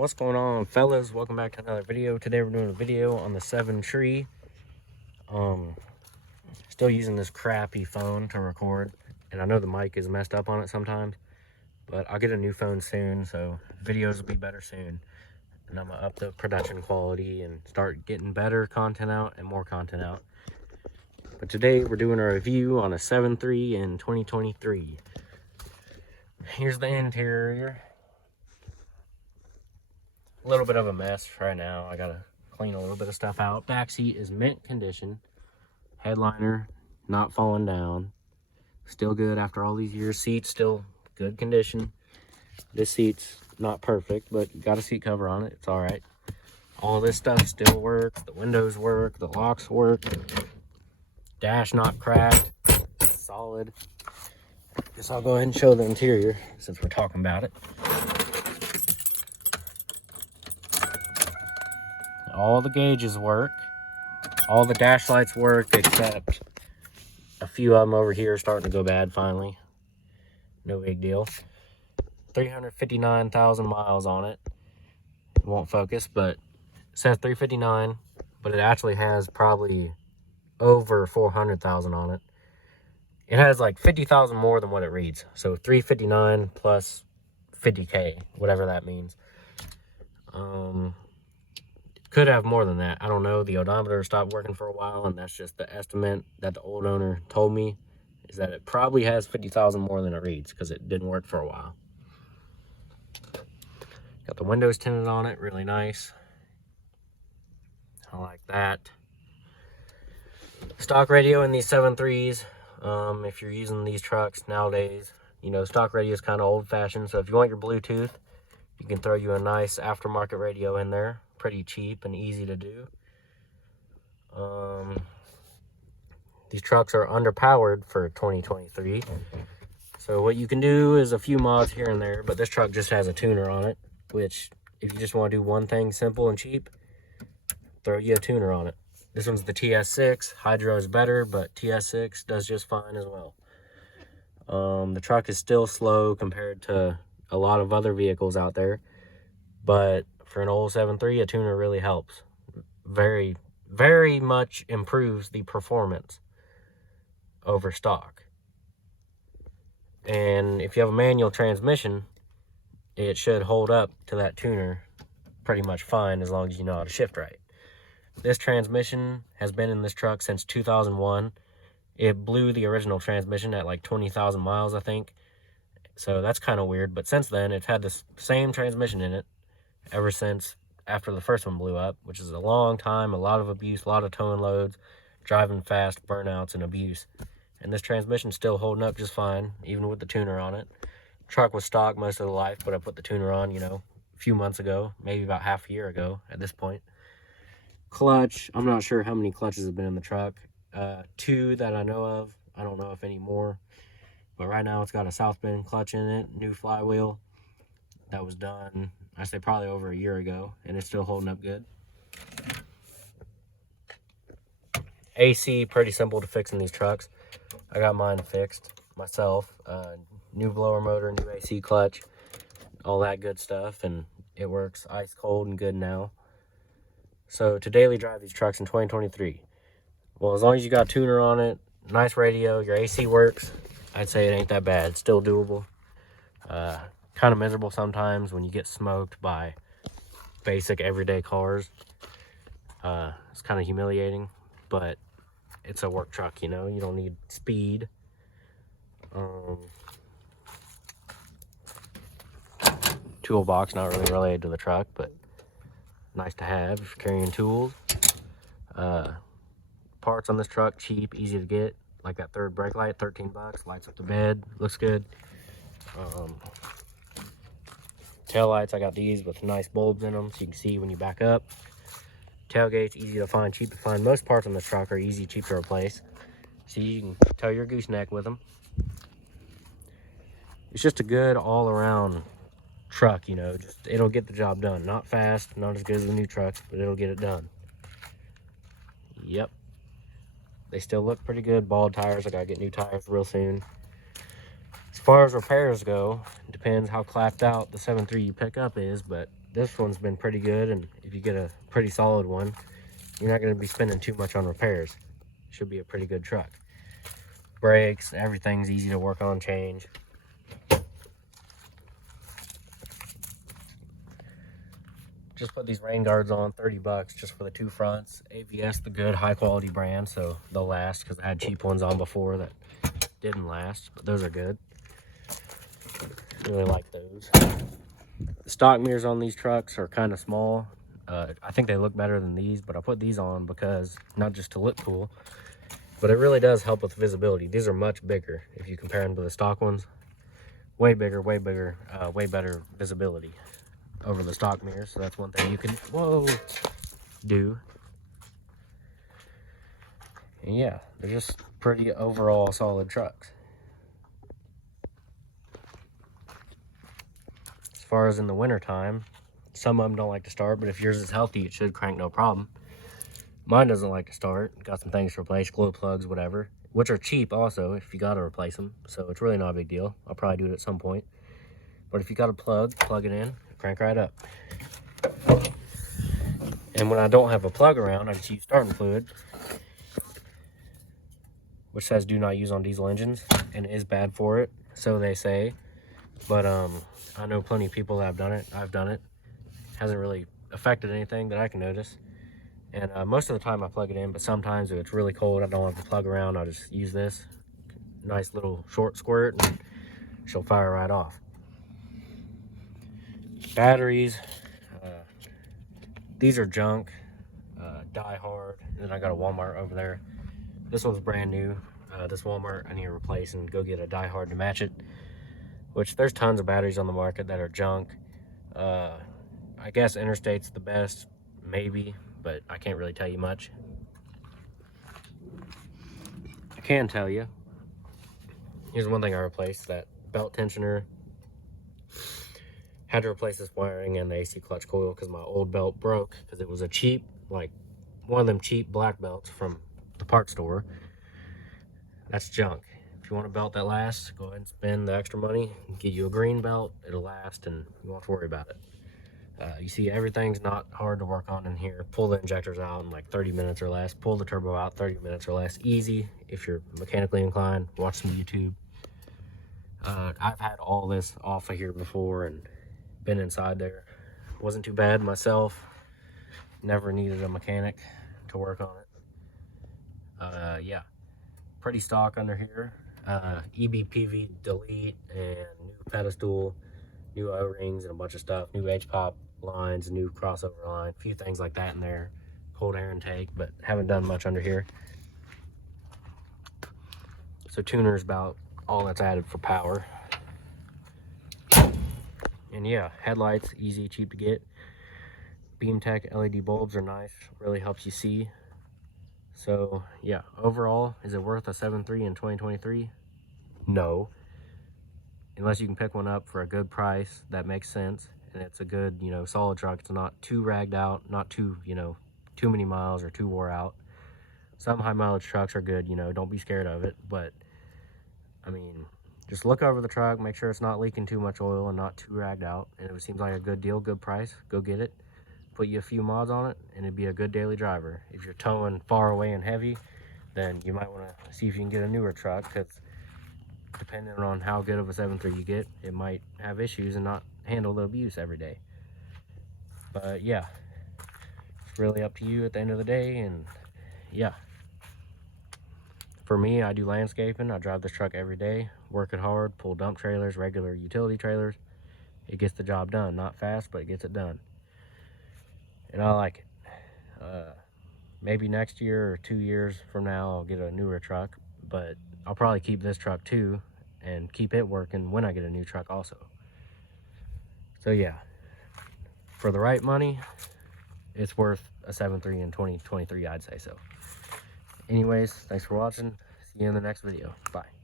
What's going on, fellas? Welcome back to another video. Today we're doing a video on the 7 tree. Still using this crappy phone to record, and I know the mic is messed up on it sometimes, but I'll get a new phone soon, so videos will be better soon, and I'm gonna up the production quality and start getting better content out and more content out. But today we're doing a review on a 7.3 in 2023. Here's the interior. A little bit of a mess right now. I gotta clean a little bit of stuff out. Back seat is mint condition. Headliner not falling down. Still good after all these years. Seats still good condition. This seat's not perfect, but got a seat cover on it. It's all right. All this stuff still works. The windows work. The locks work. Dash not cracked. Solid. Guess I'll go ahead and show the interior since we're talking about it. All the gauges work. All the dash lights work except a few of them over here are starting to go bad finally. No big deal. 359,000 miles on it. It won't focus, but it says 359, but it actually has probably over 400,000 on it. It has like 50,000 more than what it reads. So 359 plus 50K, whatever that means. Could have more than that. I don't know. The odometer stopped working for a while, and that's just the estimate that the old owner told me, is that it probably has 50,000 more than it reads because it didn't work for a while. Got the windows tinted on it, really nice. I like that. Stock radio in these 7.3s. If you're using these trucks nowadays, you know, stock radio is kind of old-fashioned. So if you want your Bluetooth, you can throw you a nice aftermarket radio in there. Pretty cheap and easy to do. These trucks are underpowered for 2023. So what you can do is a few mods here and there, but this truck just has a tuner on it, which if you just want to do one thing simple and cheap, throw you a tuner on it. This one's the TS6. Hydro is better, but TS6 does just fine as well. The truck is still slow compared to a lot of other vehicles out there, but for an old 7.3, a tuner really helps. Very, very much improves the performance over stock. And if you have a manual transmission, it should hold up to that tuner pretty much fine as long as you know how to shift right. This transmission has been in this truck since 2001. It blew the original transmission at like 20,000 miles, I think. So that's kind of weird. But since then, it's had this same transmission in it ever since after the first one blew up, which is a long time, a lot of abuse, a lot of towing loads, driving fast, burnouts, and abuse. And this transmission's still holding up just fine, even with the tuner on it. Truck was stock most of the life, but I put the tuner on, you know, a few months ago, maybe about half a year ago at this point. Clutch, I'm not sure how many clutches have been in the truck. 2 that I know of. I don't know if any more. But right now it's got a south bend clutch in it, new flywheel. That was done, I say probably over a year ago, and it's still holding up good. AC, pretty simple to fix in these trucks. I got mine fixed myself. New blower motor, new AC clutch, all that good stuff, and it works ice cold and good now. So to daily drive these trucks in 2023, well, as long as you got a tuner on it, nice radio, your AC works, I'd say it ain't that bad. It's still doable. Kind of miserable sometimes when you get smoked by basic everyday cars. It's kind of humiliating, but it's a work truck, you know. You don't need speed. Toolbox, not really related to the truck, but nice to have if you're carrying tools. Parts on this truck, cheap, easy to get. Like that third brake light, 13 bucks, lights up the bed, looks good. Tail lights, I got these with nice bulbs in them so you can see when you back up. Tailgates, easy to find, cheap to find. Most parts on this truck are easy, cheap to replace. So you can tow your gooseneck with them. It's just a good all-around truck, you know. Just it'll get the job done. Not fast, not as good as the new trucks, but it'll get it done. Yep. They still look pretty good. Bald tires. I gotta get new tires real soon. As far as repairs go, it depends how clapped out the 7.3 you pick up is, but this one's been pretty good, and if you get a pretty solid one, you're not going to be spending too much on repairs. Should be a pretty good truck. Brakes, everything's easy to work on, change. Just put these rain guards on, 30 bucks just for the two fronts. AVS, the good high quality brand, so they'll last, because I had cheap ones on before that didn't last, but those are good. Really like those. The stock mirrors on these trucks are kind of small. I think they look better than these, but I put these on because, not just to look cool, but it really does help with visibility. These are much bigger if you compare them to the stock ones. Way bigger, way better visibility over the stock mirrors. So that's one thing you can, do. And yeah, they're just pretty overall solid trucks. As far as in the winter time, some of them don't like to start, but if yours is healthy, it should crank no problem. Mine doesn't like to start. Got some things to replace, glow plugs, whatever, which are cheap also if you gotta replace them. So it's really not a big deal. I'll probably do it at some point. But if you got a plug it in, crank right up. And when I don't have a plug around, I just use starting fluid, which says do not use on diesel engines, and it is bad for it, so they say. But I know plenty of people that have done it. I've done it. Hasn't really affected anything that I can notice. And most of the time I plug it in, but sometimes if it's really cold, I don't have the plug around, I'll just use this nice little short squirt and she'll fire right off. Batteries, these are junk, Die Hard, and then I got a Walmart over there. This one's brand new. This Walmart I need to replace and go get a Die Hard to match it, which there's tons of batteries on the market that are junk. I guess Interstate's the best, maybe, but I can't really tell you much. I can tell you, here's one thing I replaced, that belt tensioner. Had to replace this wiring and the AC clutch coil because my old belt broke, because it was a cheap, like one of them cheap black belts from the parts store. That's junk. If you want a belt that lasts, go ahead and spend the extra money and get you a green belt. It'll last and you won't have to worry about it. You see, everything's not hard to work on in here. Pull the injectors out in like 30 minutes or less. Pull the turbo out 30 minutes or less. Easy if you're mechanically inclined. Watch some YouTube. I've had all this off of here before and been inside there. Wasn't too bad myself. Never needed a mechanic to work on it. Yeah, pretty stock under here. EBPV delete and new pedestal, new O-rings and a bunch of stuff, new H-pop lines, new crossover line, a few things like that in there. Cold air intake, but haven't done much under here. So tuner is about all that's added for power. And yeah, headlights, easy, cheap to get. BeamTech LED bulbs are nice, really helps you see. So yeah, overall, is it worth a 7.3 in 2023? No. Unless you can pick one up for a good price that makes sense, and it's a good, solid truck. It's not too ragged out, not too, too many miles or too wore out. Some high mileage trucks are good, don't be scared of it, but I mean, just look over the truck, make sure it's not leaking too much oil and not too ragged out. And if it seems like a good deal, good price, go get it. Put you a few mods on it and it'd be a good daily driver. If you're towing far away and heavy, then you might want to see if you can get a newer truck, because depending on how good of a 7.3 you get, it might have issues and not handle the abuse every day. But yeah, it's really up to you at the end of the day. And yeah, for me, I do landscaping. I drive this truck every day, work it hard, pull dump trailers, regular utility trailers. It gets the job done. Not fast, but it gets it done. And I like it. Maybe next year or 2 years from now, I'll get a newer truck, but I'll probably keep this truck too and keep it working when I get a new truck also. So yeah, for the right money, it's worth a 7.3 in 2023, I'd say so. Anyways, thanks for watching. See you in the next video. Bye.